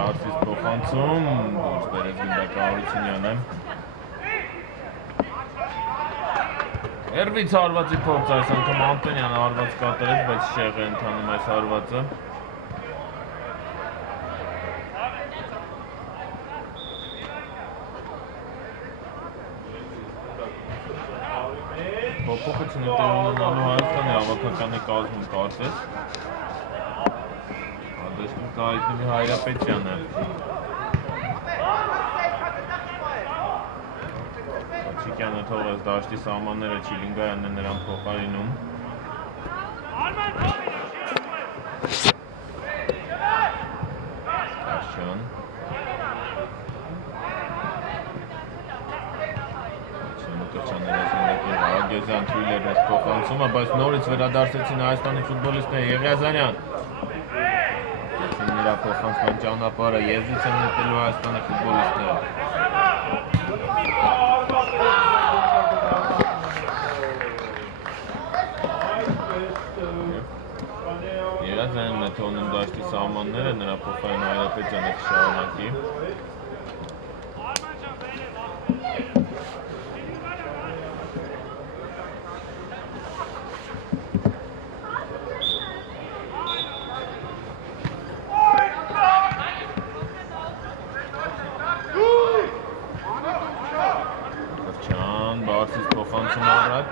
Արսիս փոխանցում, ոչ բերեց գնդակը Արությունյանը։ Երվից հարվածի փորձ այս անգամ Անտոնյանը հարված կատարեց, բայց շեղ է ընթանում այս հարվածը։ Փոփոխություն է տեղի ունենալու Հայաստանի հավաքականի կազմում կարծես։ Հանդեսում կհայտնվի Հայրապետյանը։ Չիկյանը թողեց դաշտի սահմանները, Չիլինգայանն է նրան փոխարինում։ Աշյան։ Հարագեզյան թույլ էր մեզ փոխանցումը, բայց նորից վերադարձեցին Հայաստանի ֆուտբոլիստները Եղիազարյան։ Նրա փոխանցման ճանապարհը եզից են նետելու Հայաստանի ֆուտբոլիստները։ Եղիազարյանն է թողնում դաշտի սահմանները, նրա փոխարեն Հայրապետյանը կշարունակի։ Բարսից փոխանցում առաջ,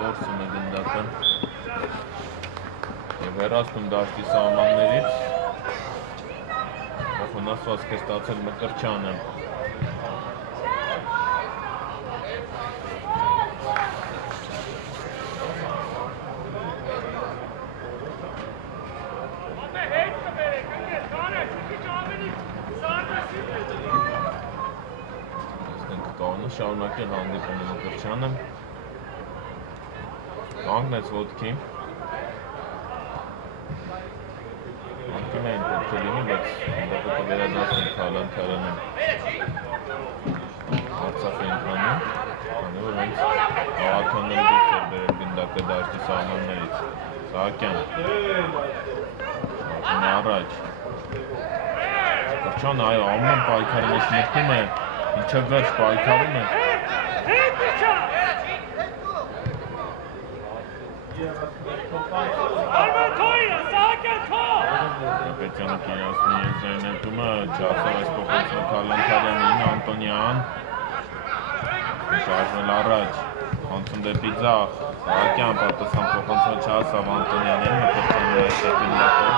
որսում է գնդակը և հեռացնում դաշտի սահմաններից, վնասվածք է ստացել Մկրտչյանը։ Շարունակել հանդիպումը Մկրտչյանը, կանգնեց ոտքի, անկյուն էին պետք է լինի, բայց հանդապը կվերադասնի Քալանթարյանը Արցախ է ընտրանում, քանի որ հենց Աղաքյանն դուրս էր բերել գնդակը դաշտի սահմաններից, Սահակյան, Սահակյանը առաջ, Մկրտչյանը այո ամեն պայքարի մեջ մտնում է, Ինչը վերջ պայքարում է։ Պետյանը կիրասնի և զայնետումը, չասավ այս փոխանցումը Քալանթարյանին, Անտոնյան։ Շարժվել առաջ, խանցում դեպի ձախ, Սահակյան պատասխան փոխանցումը չասավ Անտոնյանին, Մկրտչյանը այստեղ գնդակով։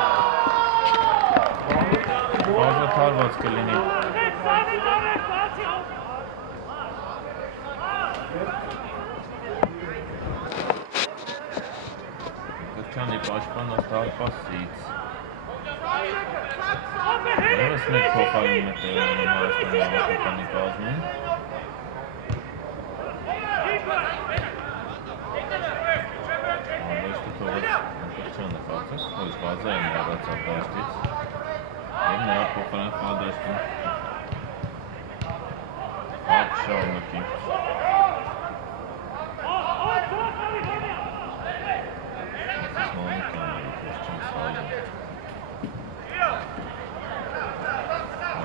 Բազատ հարված կլինի։ Մկրտչյանի պաշտպանը դարպասից։ Որս մեկ փոխարինում է տեղի ունենում Հայաստանի հավաքականի կազմում։ Դաշտի թողեց Մկրտչյանը կարծես, ոչ Ղազարյանը հեռացավ դաշտից և նրա փոխարեն խաղ դաշտում խաղ շարունակի։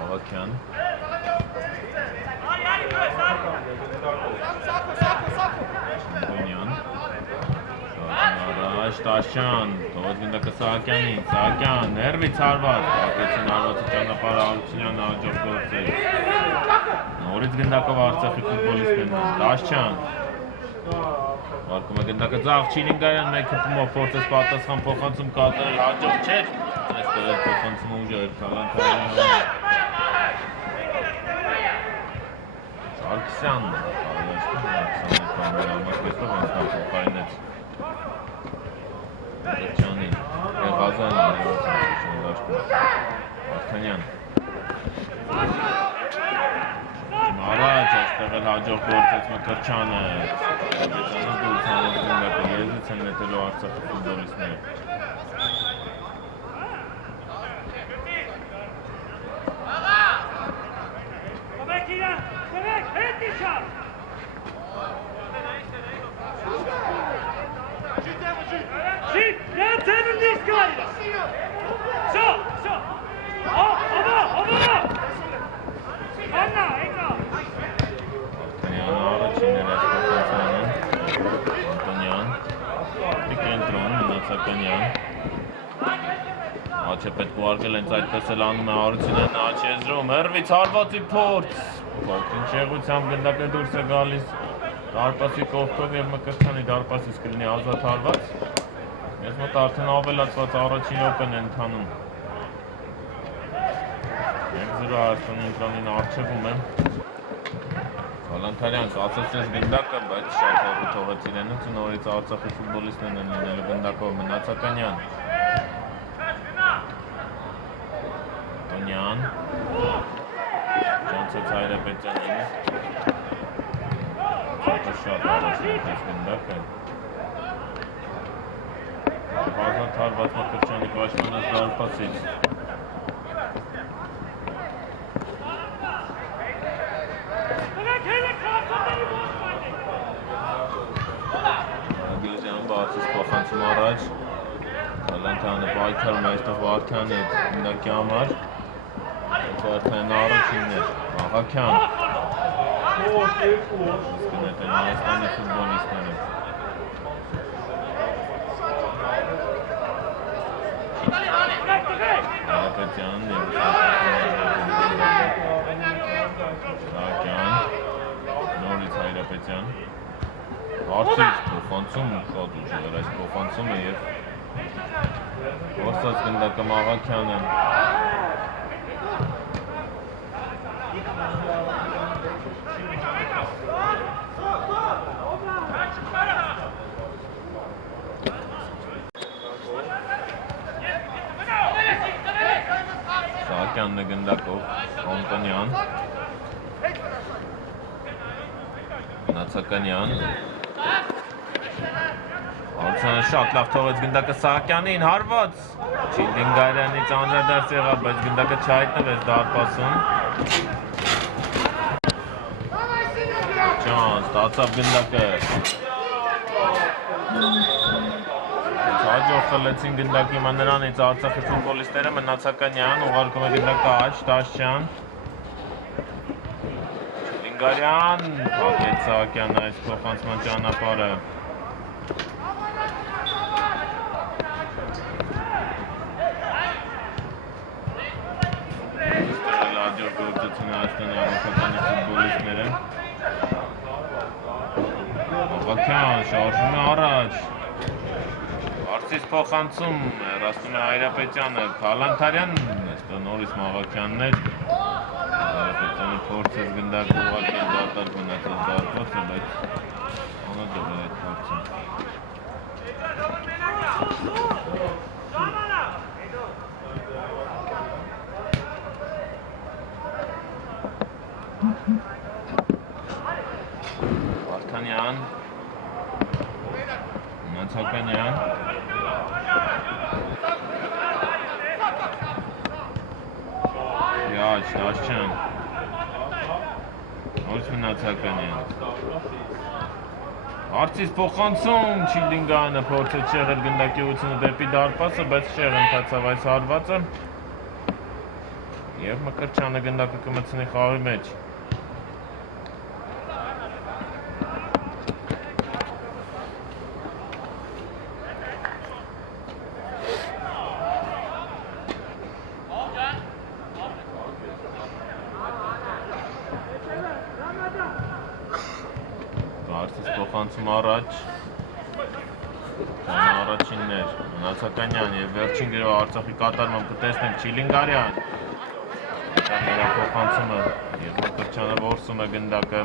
Աղաքյան Շմբոնյան Առաջ Տաշյան թողեց գնդակը Սահակյանին, Սահակյան ներվից հարված, պակեցին հարվածի ճանապարհը Արությունյանը հաջող գործել, նորից գնդակով Արցախի ֆուտբոլիստներն են, Տաշյան վարկում է գնդակը ձախ, Չիլինգայան մեկ հպումով փորձեց պատասխան փոխանցում կատարել, հաջող չէր, այստեղ էլ փոխանցումը ուժեղ էր Քալանթարյանի Սարգսյանն է Արվեստում, Սարգսյանն փոխարինեց Մկրտչյանին, Ղազարյանն Վարդանյան Առաջ այստեղ էլ հաջող գործեց Մկրտչյանը, Ղազարյանը դուրս հանեց գնդակը, եզից են նետելու Արցախի ֆուտբոլիստները։ Shit, ja, 10 minuten. Zo, zo. Նացականյան Աչը պետք ուղարկել հենց այդպես էլ անում է Հարությունյանն Աչի եզրում հեռվից հարվածի փորձ փոքրինչ եղությամբ գնդակը դուրս է գալիս դարպասի կողքով և Մկրտչյանի դարպասից կլինի ազատ հարված ես մոտ արդեն ավելացված առաջին րոպեն է ընթանում 1-0 Հայաստանի ընտրանին առջևում է Ալանթարյան կացեցրեց գնդակը, բայց շատ հեռու թողեց իրենից ու նորից Արցախի ֆուտբոլիստներն են լինելու գնդակով Նացականյան Տոնյան Ջանցեց Հայրապետյանին Շատ առաջ նետեց գնդակը Ազատ հարված Մկրտչյանի պաշտպանած դարպասից Բացից փոխանցում առաջ Ալանթյանը պայքարում է այստեղ Վարդյանի գնդակի համար Վարդյանն առաջինն էր Աղաքյան Իսկ նետել Հայաստանի ֆուտբոլիստները Հայրապետյանն Շահակյան Նորից Հայրապետյան Արցից փոխանցում շատ ուժեղ էր այս փոխանցումը և Ոստած գնդակը Աղաքյանը Շահակյանն է գնդակով Անտոնյան Նացականյան Հարությունյանը շատ լավ թողեց գնդակը Սահակյանին, հարված Չիլդինգարյանից անդրադարձ եղավ, բայց գնդակը չհայտնվեց դարպասում Ջան, ստացավ գնդակը Հաջող խլեցին գնդակի մանրանից Արցախի ֆուտբոլիստները Նացականյան, ուղարկում է գնդակը Աչ, Տաշյան Չիլդինգարյան, փակեց Սահակյանը այս փոխանցման ճանապարհը Գործությունը Հայաստանի հավաքականի ֆուտբոլիստները Աղաքյան շարժում է առաջ Արցից փոխանցում հեռացնում է Հայրապետյանը Ալանթարյան այստեղ նորից Աղաքյանն էր Հայրապետյանի փորձեց գնդակը ուղարկել դատարկ մնացած դարպասը բայց անհաջող էր այդ փորձը Վարդանյան Նացականյան Յաչ, Տաշյան Նորից Նացականյան Արցից փոխանցում Չիլդինգարյանը փորձեց շեղել գնդակի ուղղությունը դեպի դարպասը, բայց շեղ ընթացավ այս հարվածը և Մկրտչյանը գնդակը կմտցնի խաղի մեջ Արցից փոխանցում առաջ Առաջինն էր Նացականյան և վերջին գրով Արցախի կատարմամբ կտեսնենք Չիլդինգարյան Նրա փոխանցումը և Մկրտչյանը որսում է գնդակը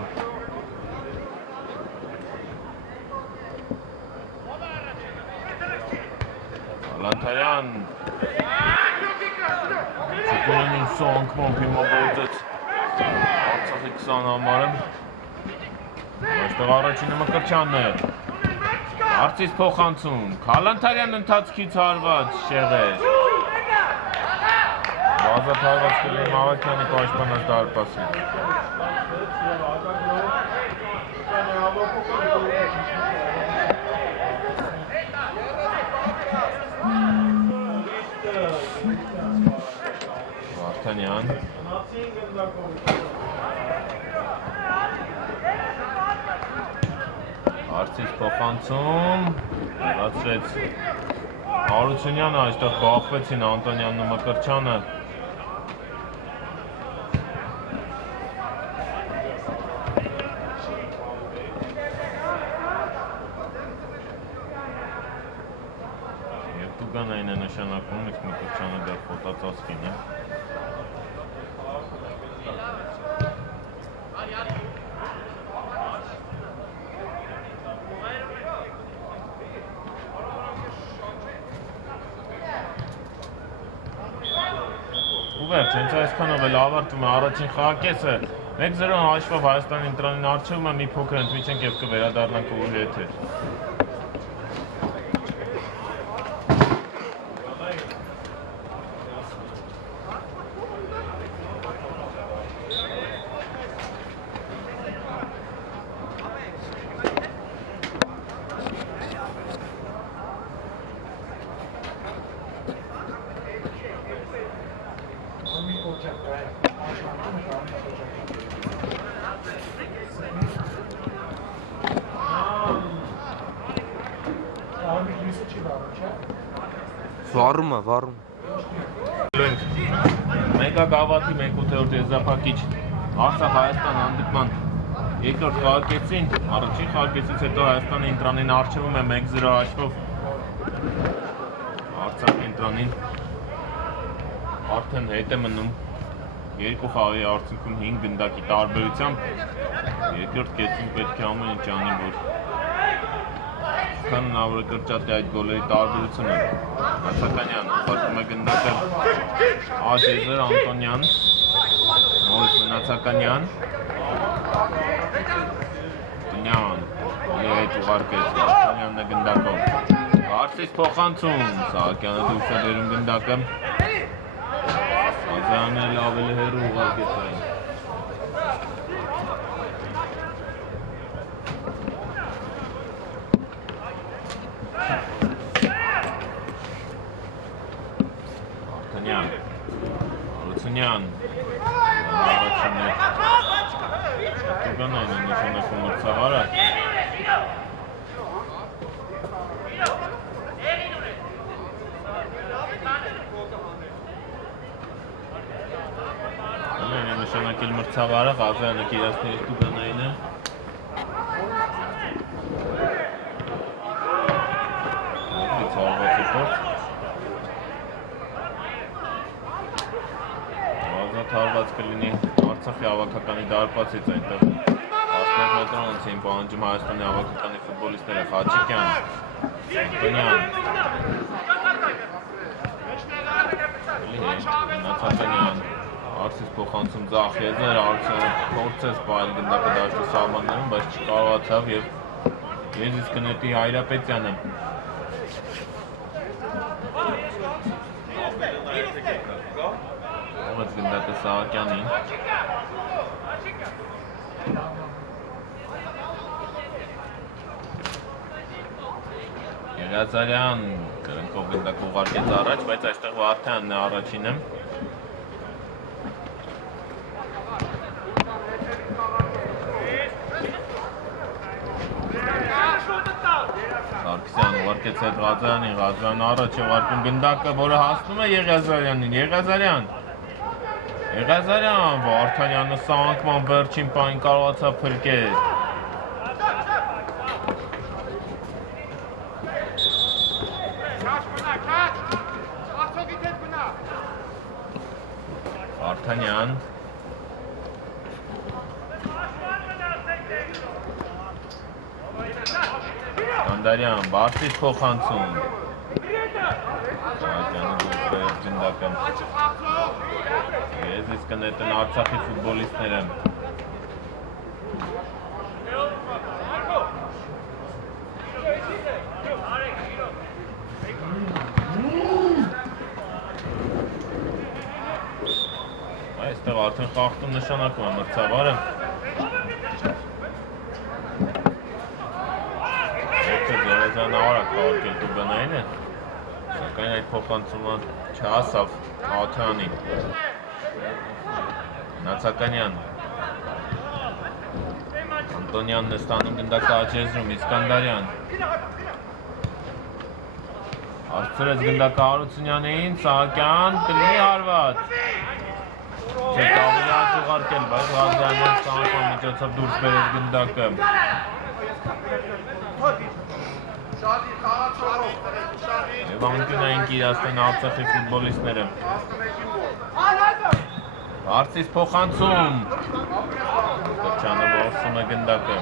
Ալանթարյան Ցիկունին սոնքմոն պիմոբորդեց Արցախի 20 համարը Այստեղ առաջինը Մկրտչյանն է Արցից փոխանցում Ալանթարյան ընթացքից հարված շեղեր Ազատ հարված կլինի Աղաքյանի պաշտպանած դարպասին Վարդանյան Արցից փոխանցում Հրացրեց Հարությունյանը այստեղ բախվեցին Անտոնյանն ու Մկրտչյանը։ Եվ Տուգանային է նշանակում, իսկ Մկրտչյանը դեռ խոտածածկին է։ Ուվերջ, հենց այսքանով էլ ավարտվում է առաջին խաղակեսը, 1-0 հաշվով Հայաստանի ընտրանին առջևում է, մի փոքր ընդմիջենք և կվերադառնանք ուղիղ եթեր։ Վառում։ Մեկա գավաթի 1/8 եզրափակիչ Արցախ-Հայաստան հանդիպման երկրորդ խաղակեսին, առաջին խաղակեսից հետո Հայաստանի ընտրանին առջևում է 1-0 հաշվով Արցախի ընտրանին արդեն հետ է մնում երկու խաղի արդյունքում 5 գնդակի տարբերությամբ երկրորդ կեսում պետք է ամեն ինչ անի, որ քան հնարավոր է կրճատի այդ գոլերի տարբերությունը։ Նացականյան ուղարկում է գնդակը Աջեզեր Անտոնյան, նորից Նացականյան, Տնյան, ելի հետ ուղարկեց, Անտոնյանն է գնդակով, Վարսից փոխանցում, Սահակյանը դուրս է բերում գնդակը, Ազյանն էլ ավելի հեռու ուղարկեց այն։ Հարությունյան առաջին է Տուգանային է նշանակում մրցավարը Տուգանային է նշանակել մրցավարը Ղազարյանը կիրացնել Տուգանայինը Ցավացի փորձ Հարված կլինի Արցախի ավակականի դարպացից այնտեղ 11 մետրոնց էին պահանջում Հայաստանի ավակականի ֆուտբոլիստները Խաչիկյան, Անտոնյան, Նացականյան, Արցից փոխանցում Ձախ Եզեր, Արցյանը փորձեց պահել գնդակը դաշտի սահմաններում, բայց չկարողացավ և եզից կնետի Հայրապետյանը Ողեց գնդակը Սահակյանին Եղազարյան կրնքով գնդակ ուղարկեց առաջ, բայց այստեղ Վարդյանն է առաջինը Սարգսյան ուղարկեց հետ Ղազարյանին, Ղազարյան առաջ ուղարկում գնդակը, որը հասնում է Եղազարյանին, Եղազարյան, Վարդանյանը սանկման վերջին պահին կարողացավ փրկել Վարդանյան Անդարյան, Բարսից փոխանցում Սահակյանը դուրս է գնդակը Եզից կնետեն Արցախի ֆուտբոլիստները Այստեղ արդեն խաղթում նշանակում է մրցավարը Եղազարյանը արագ կարգել Տուգանայինը Սակայն այդ փոխանցումը չհասավ Աթյանին Նացականյան Անտոնյանն է ստանում գնդակը Աջեզրում Իսկանդարյան Արդյունեց գնդակը Հարությունյանին, Սահակյան, կլինի հարված։ Չէ ավելի հաճ ուղարկել, բայց Ղազյանն Սահակյան միջոցով դուրս բերեց գնդակը։ Եվ անկյունային կիրացնեն Արցախի ֆուտբոլիստները։ Հարցից փոխանցում։ Կրչյանը որսում է գնդակը։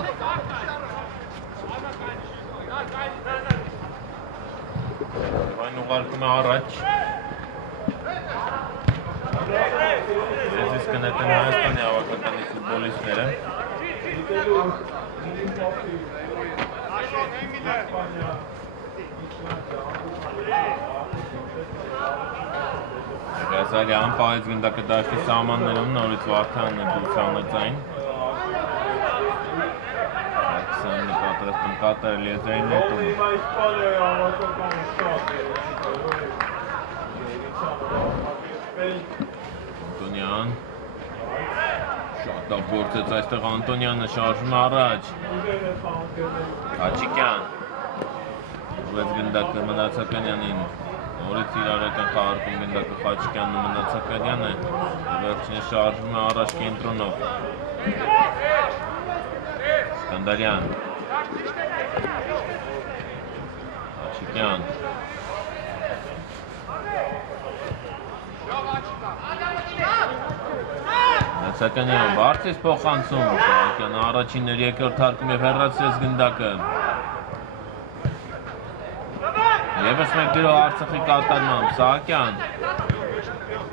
Այն ուղարկում է առաջ։ Ես կնետեն Հայաստանի հավաքականի ֆուտբոլիստները։ Գազալյան պահեց գնդակը դաշտի սահմաններում, նորից Վարդանն է դուրս հանեցային։ Աքսյանը պատրաստում կատարել եզրային նետում։ Անտոնյան շատ լավ գործեց այստեղ Անտոնյանը շարժում առաջ։ Հաչիկյան ուղղեց գնդակը Մնացականյանին, նորից իրարական խաղարկում գնդակը Խաչիկյանն ու Մնացականյանը, վերջինը շարժում է առաջ կենտրոնով։ Սկանդարյան Հաչիկյան Մնացականյան բարձից փոխանցում, Սահակյանը առաջիններ երկրորդ հարկում և հեռացրեց գնդակը։ Եվս մեկ դիրով Արցախի կատարմամբ, Սահակյան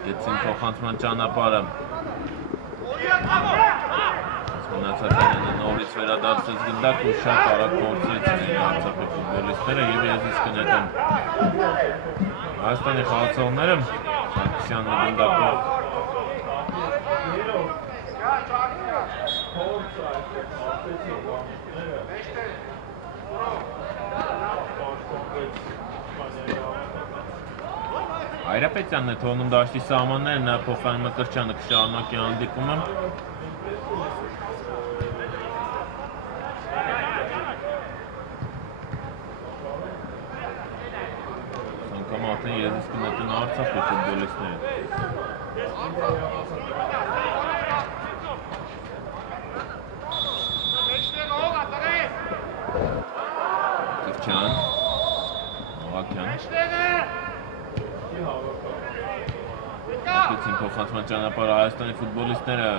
գեցին փոխանցման ճանապարհը։ Մնացականյանը նորից վերադարձեց գնդակը ու շատ արագ կորցրեցին Արցախի ֆուտբոլիստները և եզրից կնետեն Հայաստանի խաղացողները Սարգսյանն գնդակով Հայրապետյանն է թողնում դաշտի սահմանները, նա փոխարինում է Կրչյանը կշարունակի հանդիպումը։ Անգամ արդեն եզրից կնետեն Արցախի ֆուտբոլիստները։ Կրչյան, Նողակյան Ակեցին փոխանցման ճանապարհը Հայաստանի ֆուտբոլիստները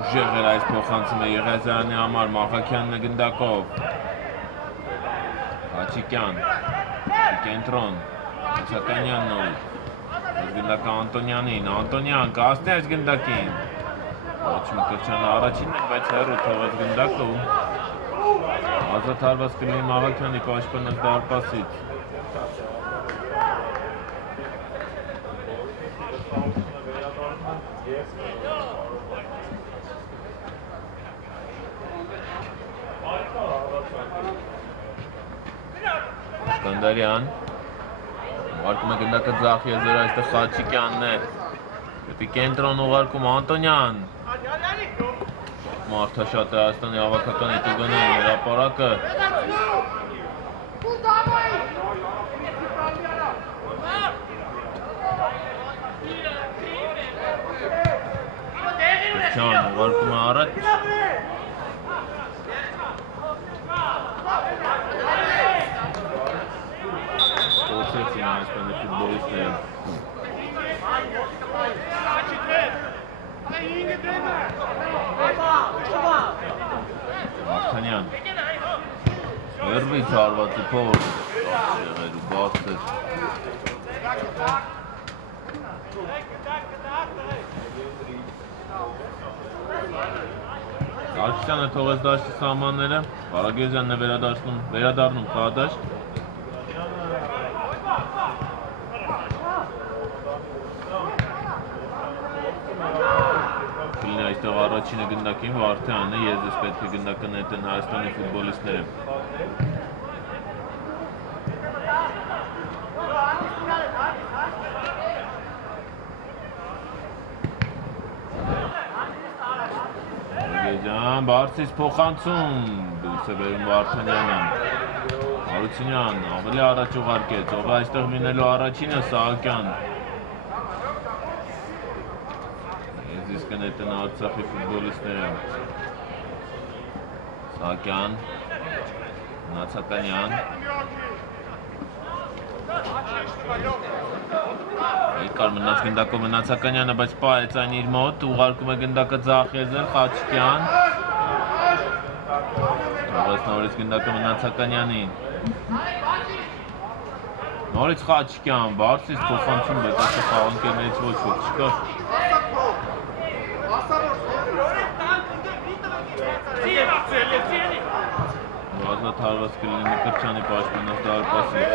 ուժեղ էր այս փոխանցումը Եղիազարյանի համար, Մաղաքյանն է գնդակով Հաչիկյան, կենտրոն, Մնացականյան նորից գնդակը Անտոնյանին, Անտոնյան կհասնի այս գնդակին ոչ մի Կրչյանը առաջինն է, բայց հեռու թողեց գնդակը ու ազատ հարված կլինի Մաղաքյանի պաշտպանած դարպասից Սկանդարյան ուղարկում է գնդակը ձախ եզր այստեղ Խաչիկյանն է դեպի կենտրոն ուղարկում Անտոնյան Մարդաշատ է Հայաստանի հավաքականի տուգանային հրապարակը Կրչյան ուղարկում է առաջ Կորցրեցին Հայաստանի ֆուտբոլիստները Մարտանյան Հերվից հարված է փորձ եղեր ու բացեց Ալքսյանը թողեց դաշտի սահմանները Վարագեզյանն է վերադառնում խաղադաշտ Կլինի այստեղ առաջինը գնդակին Վարդյանն է, եզրից պետք է գնդակը նետեն Հայաստանի ֆուտբոլիստները Վարագեզյան բարձից փոխանցում դուրս է բերում Վարդանյանը Հարությունյան ավելի առաջ ուղարկեց, ով այստեղ լինելու առաջինը Սահակյան։ Եզիս կնետեն Արցախի ֆուտբոլիստները։ Սահակյան, Նացականյան։ Երկար մնաց գնդակով Նացականյանը, բայց պահեց այն իր մոտ, ուղարկում է գնդակը ձախ եզր, Խաչիկյան։ Թողեց նորից գնդակը Նացականյանին։ Նորից Խաչիկյան, բարձրից փոխանցում, բայց ասա խաղանքերներից ոչ ոք չկա։ Ազատ կլինի Կրչյանի պաշտպանող դարպասից։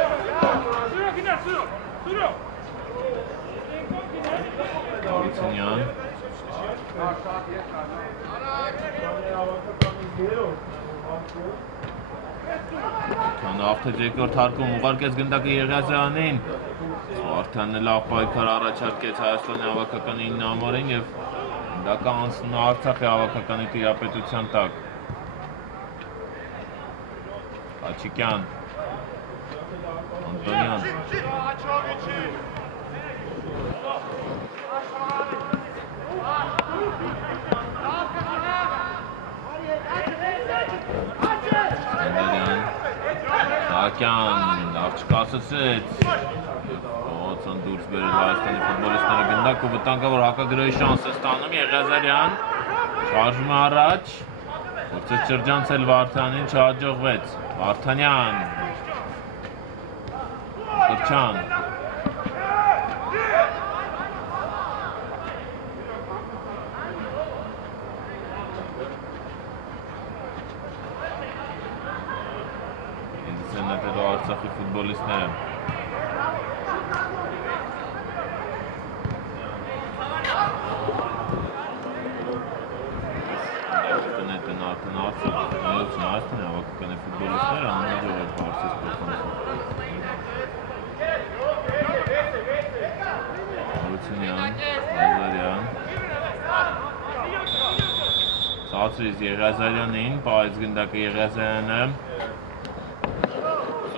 Հարությունյան։ Ավթեջ երկրորդ հարկում ուղարկեց գնդակը Եղիազյանին։ Վարդանն լավ պայքար առաջարկեց Հայաստանի հավաքականի 9 համարին և գնդակը անցնում է Արցախի հավաքականի տիրապետության տակ։ Խաչիկյան, Անտոնյան։ Սկանդարյան, Սահակյան, լավ չկասեցեց։ Ոցան դուրս բերել Հայաստանի ֆուտբոլիստները գնդակ ու վտանգավոր հակագրոյի շանս է ստանում Եղիազարյան։ Շարժում է առաջ, փորձեց շրջանցել Վարդանին, չհաջողվեց։ Վարդանյան, Կրչյան, Եզիս են նետելու Արցախի ֆուտբոլիստները։ Կնետեն արդեն Արցախ, նույնություն Հայաստանի հավաքականի ֆուտբոլիստները անհաջող է բարձրից փոխանցում։ Հարությունյան, Ղազարյան։ Ցածրից Եղիազարյանին, պահեց գնդակը Եղիազարյանը։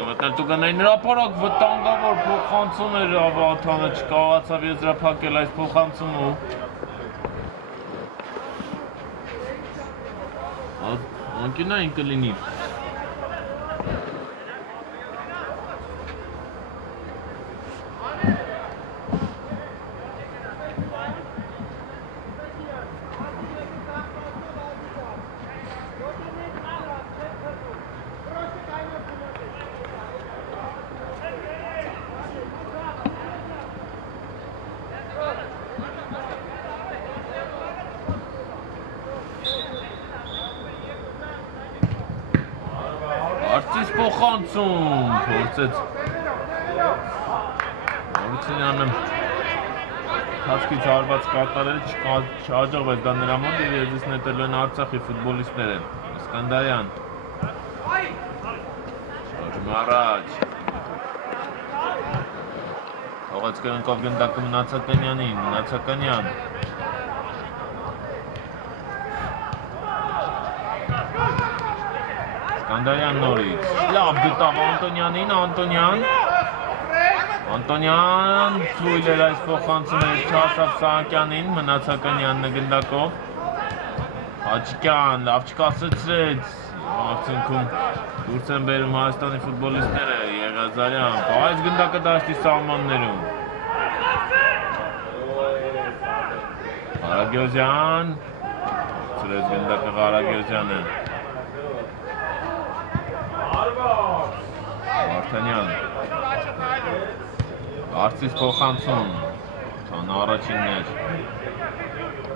Մտնել տուգանային հրապարակ վտանգավոր փոխանցում էր Վաթանը, չկարողացավ եզրափակել այս փոխանցումը։ Անկյունային կլինի։ Արծից փոխանցում, փորձեց Հարությունյանը թացքից հարված կատարել, չհաջողվեց դա նրա մոտ և եզիս նետելու են Արցախի ֆուտբոլիստները։ Սկանդարյան, շարժում առաջ, թողեց կրնկով գնդակը Նացականյանին, Նացականյան, Սկանդարյան նորից, լավ գտավ Անտոնյանին, Անտոնյան թույլ էր այս փոխանցումը չհասավ Սահակյանին, Մնացականյանն գնդակով, Խաչիկյան, լավ չկասեցրեց, արդյունքում դուրս են բերում Հայաստանի ֆուտբոլիստները, Եղիազարյան, պահեց գնդակը դաշտի սահմաններում, Ղարագյոզյան, ծրեց գնդակը Ղարագյոզյանը, Վարդանյան, Արծից փոխանցում, քան առաջիններ,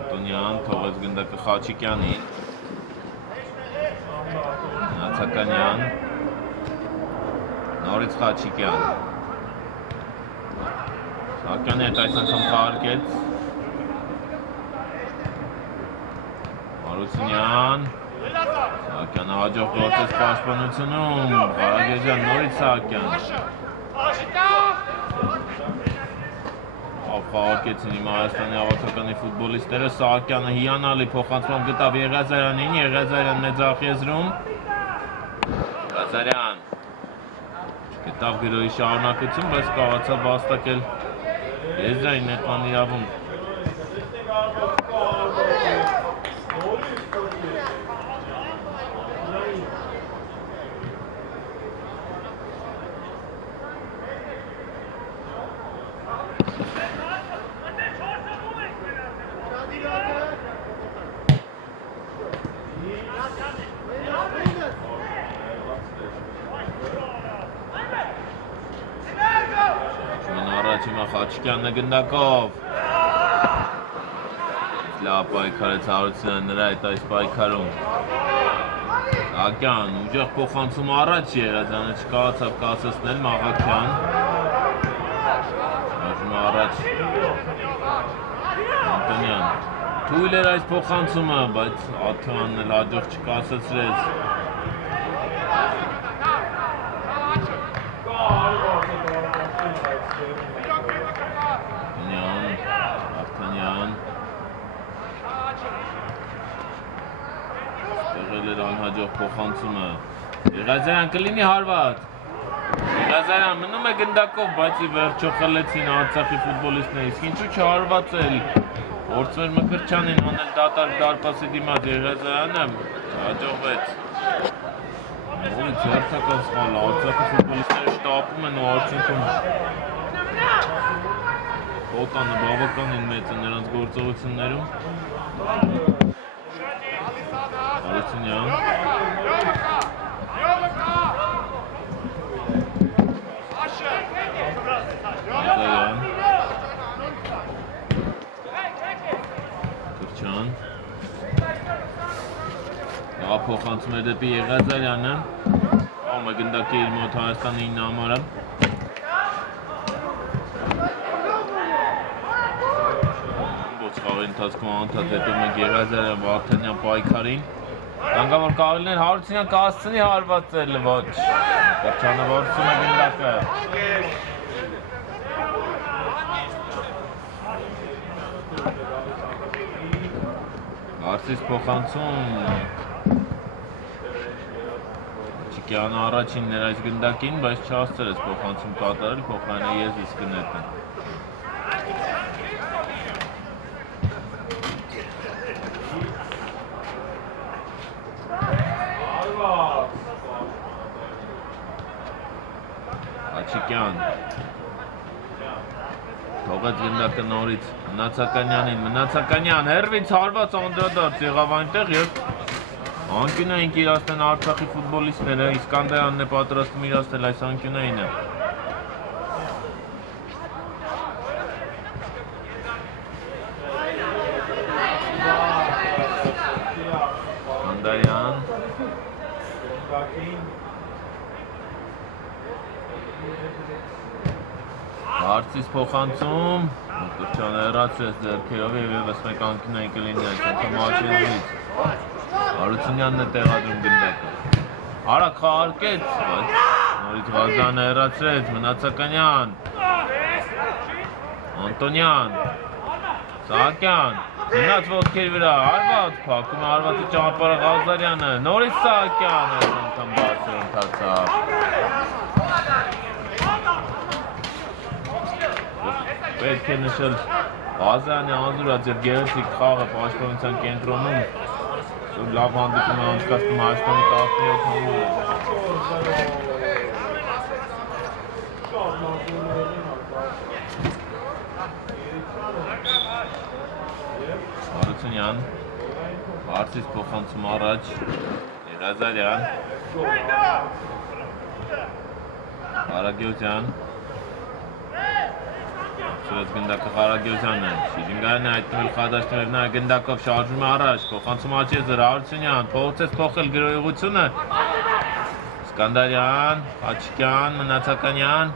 Անտոնյան թողեց գնդակը Խաչիկյանին, Նացականյան, նորից Խաչիկյան, Սահակյանը հետ այս անգամ խաղարկեց, Հարությունյան, Սահակյանը հաջող գործեց պաշտպանությունում, Ղարագեզյան նորից Սահակյան։ Խաղարկեցին հիմա Հայաստանի հավաքականի ֆուտբոլիստները, Սահակյանը հիանալի փոխանցում գտավ Եղիազարյանին, Եղիազարյանն է ձախ եզրում, Ղազարյան, Գտավ գրոյի շարունակություն, բայց կարողացավ վաստակել Եզրային նետման իրավունք։ Խաչիկյանը գնդակով լավ պայքարեց Հարությունյանը նրա այդ այս պայքարում Ակյան ուժեղ փոխանցում առաջ Երազյանը չկարողացավ կասեցնել Մաղաքյան Այժմ առաջ Անտոնյան թույլ էր այս փոխանցումը բայց Աթոյանն էլ հաջող չկասեցրեց Անհաջող փոխանցումը Եղազարյան կլինի հարված Եղազարյան մնում է գնդակով բայց ի վերջո խլեցին Արցախի ֆուտբոլիստները իսկ ինչու չհարվածել Որցվեր Մկրտչյանին անել դատարկ դարպասի դիմաց Եղազարյանը հաջողվեց Նորից հերթական սխալ Արցախի ֆուտբոլիստները շտապում են ու արդյունքում Օտանը բավականին մեծ է նրանց գործողություններում Հարությունյան Եղազարյան Կրչյան Լավ փոխանցում է դեպի Եղազարյանը Ում է գնդակի իր մոտ Հայաստանի 9 համարը Խաղի ընթացքում անդադ հետում է Եղազարյան Վարդանյան պայքարին Կանգավոր կարելներ Հարությունյան կասցնի հարվածել ոչ Կրչյանը որսում է գնդակը Արսիս փոխանցում Չիկյանը առաջին ներայց գնդակին բայց չհասցրեց փոխանցում կատարել փոխարենը Եզիս կնետն Աչիկյան Թողեց գնդակը նորից Մնացականյանին Մնացականյան հերվից հարված անդրադարձ եղավ այնտեղ և անկյունային իրացնեն Արցախի ֆուտբոլիստները Իսկանդայանն է պատրաստում իրացնել այս անկյունայինը Իսկանդայան Հարցից փոխանցում Մկրտչյանը հեռացրեց ձեռքերով և ևս մեկ անկյունային կլինի այս անգամ Աշելվից Հարությունյանն է տեղադրում գնդակը Արագ խաղարկեց բայց նորից Ղազյանը հեռացրեց Մնացականյան Անտոնյան Սահակյան Մնաց ոտքերի վրա հարված փակում է հարվածի ճանապարհը Ղազարյանը նորից Սահակյան այս անգամ բարձր ընթացավ Պետք է նշել Ղազարյանի անզորած և գեղեցիկ խաղը պաշտպանության կենտրոնում լավ հանդիպում է անցկացնում Հայաստանի 17 համարը Հարությունյան Հարցից փոխանցում առաջ Եղազարյան Ղարագյոզյան Սուրեց գնդակը Ղարագյոզյանը Շիրինգարն է այդտվել խադաշտում և նա գնդակով շարժում է առաջ Փոխանցում աչեզր Հարությունյան Փողոցեց փոխել գրոյողությունը Սկանդարյան Խաչիկյան Մնացականյան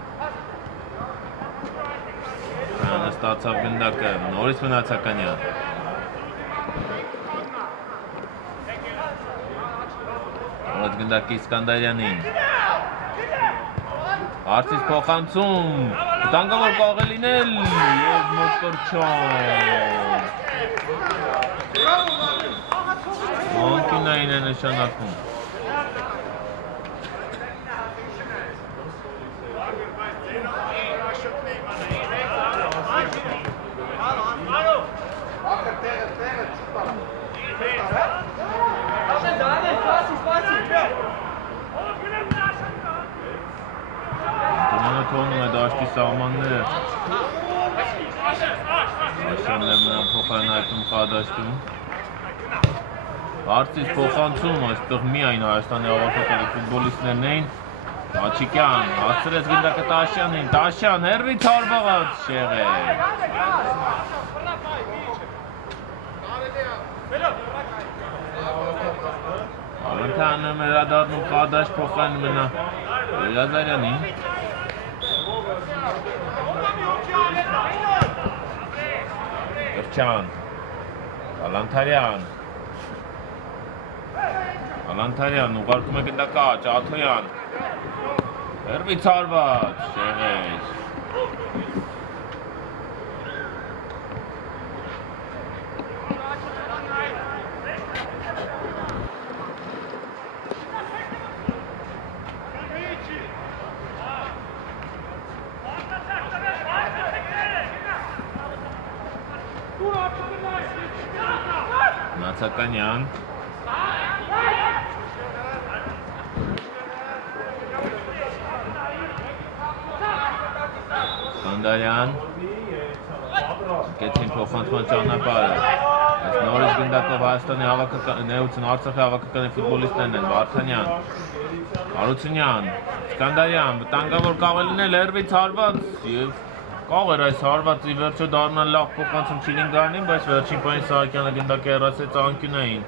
Կայանը ստացավ գնդակը Նորից Մնացականյան Նորից գնդակի Սկանդարյանին Հարցից փոխանցում Տանգավոր կարող է լինել և Մկրտչյան Անկյունային է նշանակում սահմանները Աշյաններ նրան փոխանայում խադաշտում Հարցից փոխանցում այստեղ միայն Հայաստանի ավակականի ֆուտբոլիստներն էին Աչիկյան հասցրեց գնդակը Տաշյանին Տաշյան հերվից հարվաղած շեղել Ալանթյանը մերադառնում խադաշ փոխանցում մնա Երազարյանին Գրչյան Ալանթարյան ուղարկում է գնդակաճ Աթոյան Հերվից հարված շեղեր Նացականյան Սկանդարյան Կեցին փոխանցման ճանապարհը Այս նորից գնդակով Հայաստանի նեություն Արցախի հավաքականի ֆուտբոլիստներն են Վարդանյան Հարությունյան Սկանդարյան վտանգավոր կարող է լինել հերվից հարված եւ Կարող էր այս հարվածի վերջը դառնալ լավ փոխանցում Չիլինգյանին, բայց վերջին պահին Սահակյանը գնդակը հեռացրեց անկյունային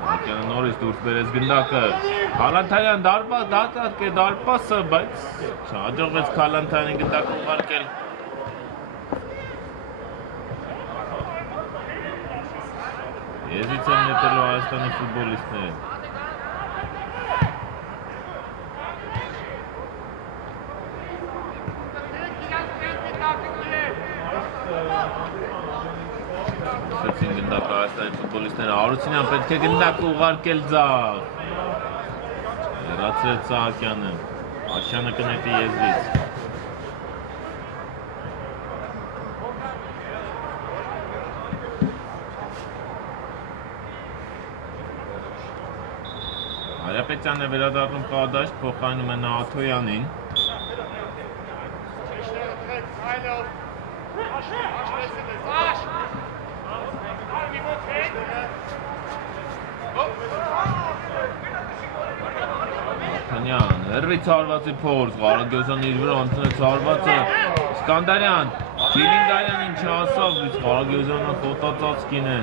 Սահակյանը նորից դուրս բերեց գնդակը Քալանթարյան դարպասը, բայց չհաջողվեց Քալանթարյանին գնդակը ուղարկել Եզից են նետելու Հայաստանի ֆուտբոլիստները Սեցին գնդակը Հայաստանի ֆուտբոլիստները Հարությունյան պետք է գնդակը ուղարկել ձախ Հեռացրեց Սահակյանը Աշյանը կնետի եզրից Հարապետյանն է վերադառնում խադաշտ, փոխանում է նա Աթոյանին Աթանյան, հերվից հարվածի փորձ, Ղարագյոզյանը իր վրա ընդունեց հարվածը Սկանդարյան, Չիլինգյանին չհասավ, Ղարագյոզյանը խոտածածկին է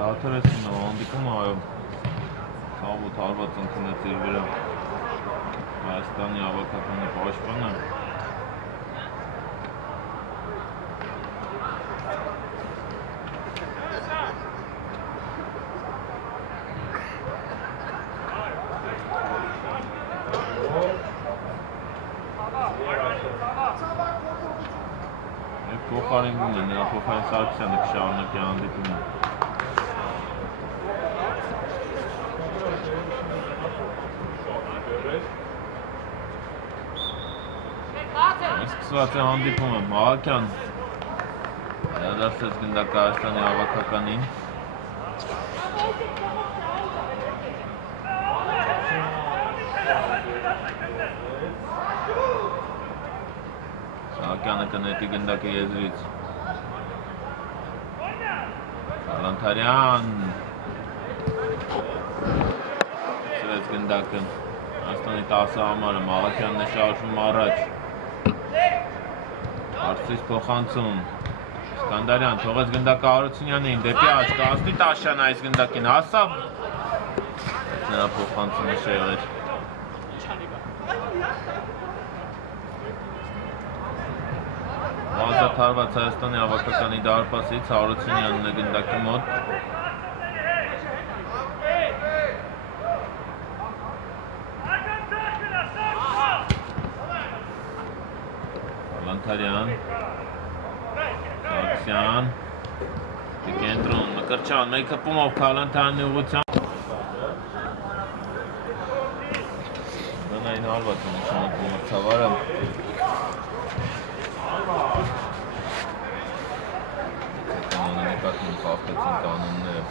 Դաթրեցին է, հանդիքում այո Սավոտ հարված ընդունեց իր վրա Հայաստանի հավաքականի պաշտպանը Փոխարինվում է նրա փոխարին Սարգսյանը կշարունակի հանդիպումը Սկսված է հանդիպումը Մահակյան Վերադարձեց գնդակը Հայաստանի հավաքականին Սահակյանը կնետի գնդակը եզրից Ալանթարյան Սրեց գնդակը Հայաստանի 10 համարը Մահակյանն է շարժվում առաջ Հարցից փոխանցում Սկանդարյան թողեց գնդակը Հարությունյանին դեպի աչք կհասնի Տաշյան այս գնդակին հասավ Նրա փոխանցումը շեղեր Ազատ հարված Հայաստանի հավաքականի դարպասից Հարությունյանն է գնդակի մոտ Ալանթարյան Սարգսյան Կենտրոն Մկրտչյան, մեկ հպումով Քալանթարյանի ուղղությամբ Դանային հարված է նշանակում մրցավարը Կանոնը նկատում խախտեցին կանոնները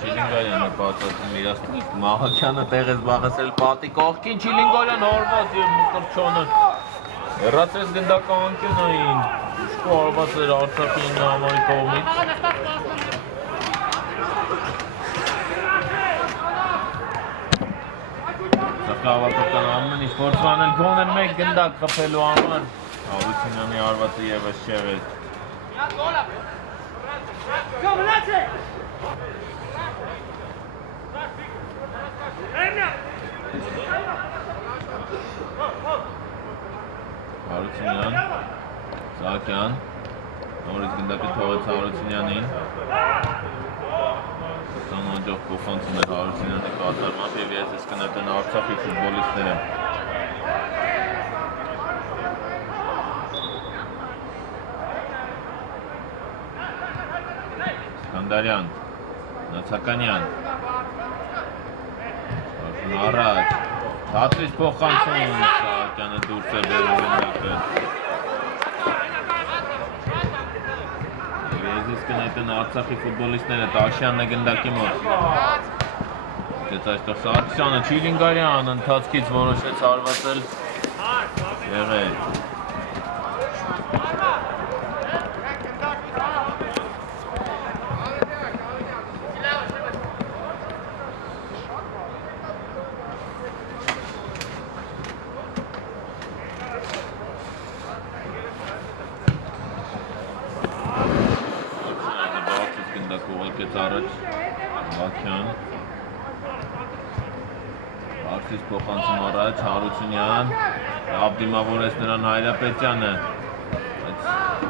Չիլինգարյանը պատրաստում իրաստիկ Մահակյանը տեղ է զբաղեցրել պատի կողքին Չիլինգարյան հարված և Մկրտչյանը հեռացրեց գնդական անկյունային ուշքու հարված էր Արցախի 9 համարի կողմից Արցախի հավաքական ամեն ինչ փորձում էլ գոնե մեկ գնդակ խփելու համար Հարությունյանի հարվածը ևս չեղեց Հարությունյան, Սահակյան, նորից գնդակը թողեց Հարությունյանին Սան անջող փոխանցում էր Հարությունյանի կատարմամբ և ես կնետեն Արցախի ֆուտբոլիստները Սկանդարյան, Նացականյան Առաջ Թատրից փոխանցում Սահակյանը դուրս է բերում գնդակը Եվ եզիս կնետեն Արցախի ֆուտբոլիստները Տաշյանն է գնդակի մոտ Դեց այստեղ Սարգսյանը Չիլինգարյան ընթացքից որոշեց հարվածել եղել Առաջ Մահակյան Արցից փոխանցում առաջ Հարությունյան Աբդիմավորեց նրան Հայրապետյանը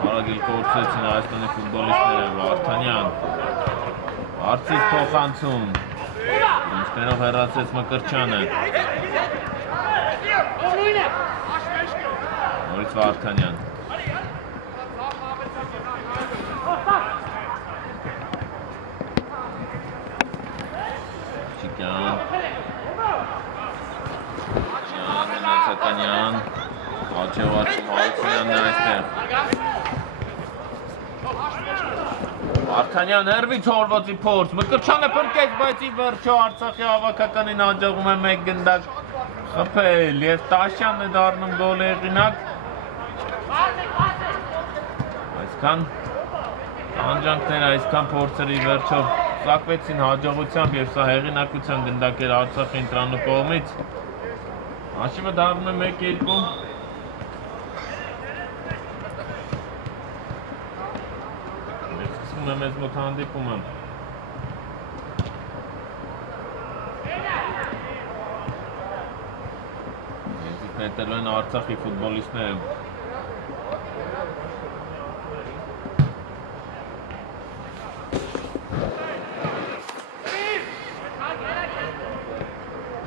Հարագիլ կորցրեցին Հայաստանի ֆուտբոլիստները Վարդանյան Արցից փոխանցում Ինչներով հեռացրեց Մկրտչյանը Նորից Վարդանյան Նացականյան Աչև աչում Հարությունյանն է այստեղ Արթանյան հերվից հորվածի փորձ Մկրտչյանը պրկեց, բայց ի վերջո Արցախի հավաքականին աջողում է մեկ գնդակ խփել և Տաշյանն է դառնում գոլի հեղինակ Այսքան անջանքները, այսքան փորձերը ի վերջո Սակվեցին հաջողությամբ և սա հեղինակության գնդակ էր Արցախի ընտրանու կողմից Հաշիվը դառնում է 1-2 Մեր սկսվում է մեզ մոտ հանդիպումը Եզից նետելու են Արցախի ֆուտբոլիստները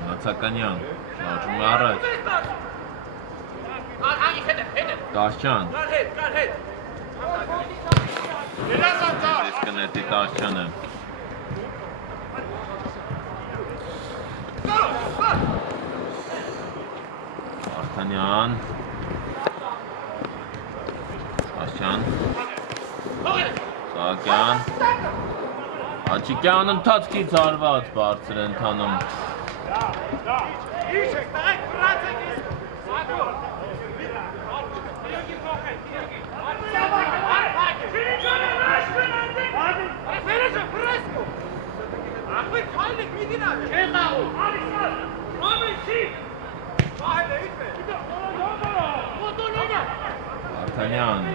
Նացականյան Շարժում է առաջ Տաշյան Ես կնետի Տաշյանը Արթանյան Տաշյան Սահակյան Հաչիկյան ընթացքից հարված բարձր ընթանում Արթանյան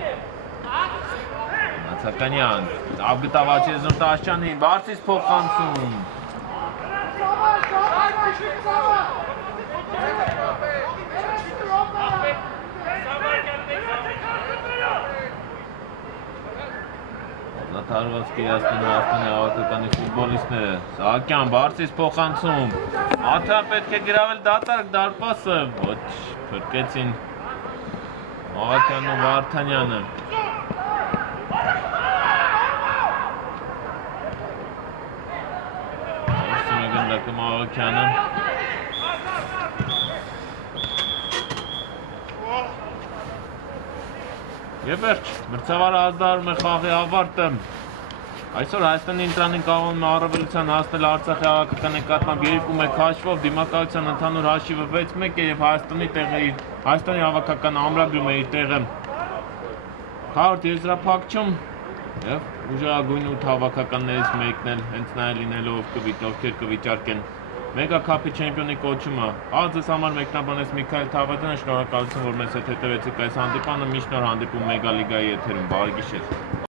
Նացականյան Աբգտավաչեզում Տաշյանին բարձից փոխանցում Դադարված կերացնում ասում է ավակականի ֆուտբոլիստները։ Սահակյան բարձից փոխանցում։ Աթրան պետք է գրավել դատարկ դարպասը։ Ոչ, փրկեցին Ավակյանն ու Վարդանյանը։ Ուսում է գնդակում Ավակյանը։ Եվ վերջ, մրցավարը ազդարում է խաղի ավարտը։ Այսօր Հայաստանի ընտրանին կարողանում է առավելության հասնել Արցախի հավաքական նկատմամբ 2-1 հաշվով, դիմակայության ընդհանուր հաշիվը 6-1 է և Հայաստանի հավաքական ամրագրում է իր տեղը Քարորդ եզրափակչում և ուժեղագույն 8 հավաքականներից մեկն էլ հենց նա է լինելով ովքեր կվիճարկեն Մեգաքափի չեմպիոնի կոչումը։ Ձեզ համար մեկնաբանեց Միքայել Թավադյանը, շնորհակալություն, որ մեզ հետ հետևեցիք այս հանդիպանը, միշտ նոր հանդիպում Մեգա լիգայի եթերում, բարի գիշեր։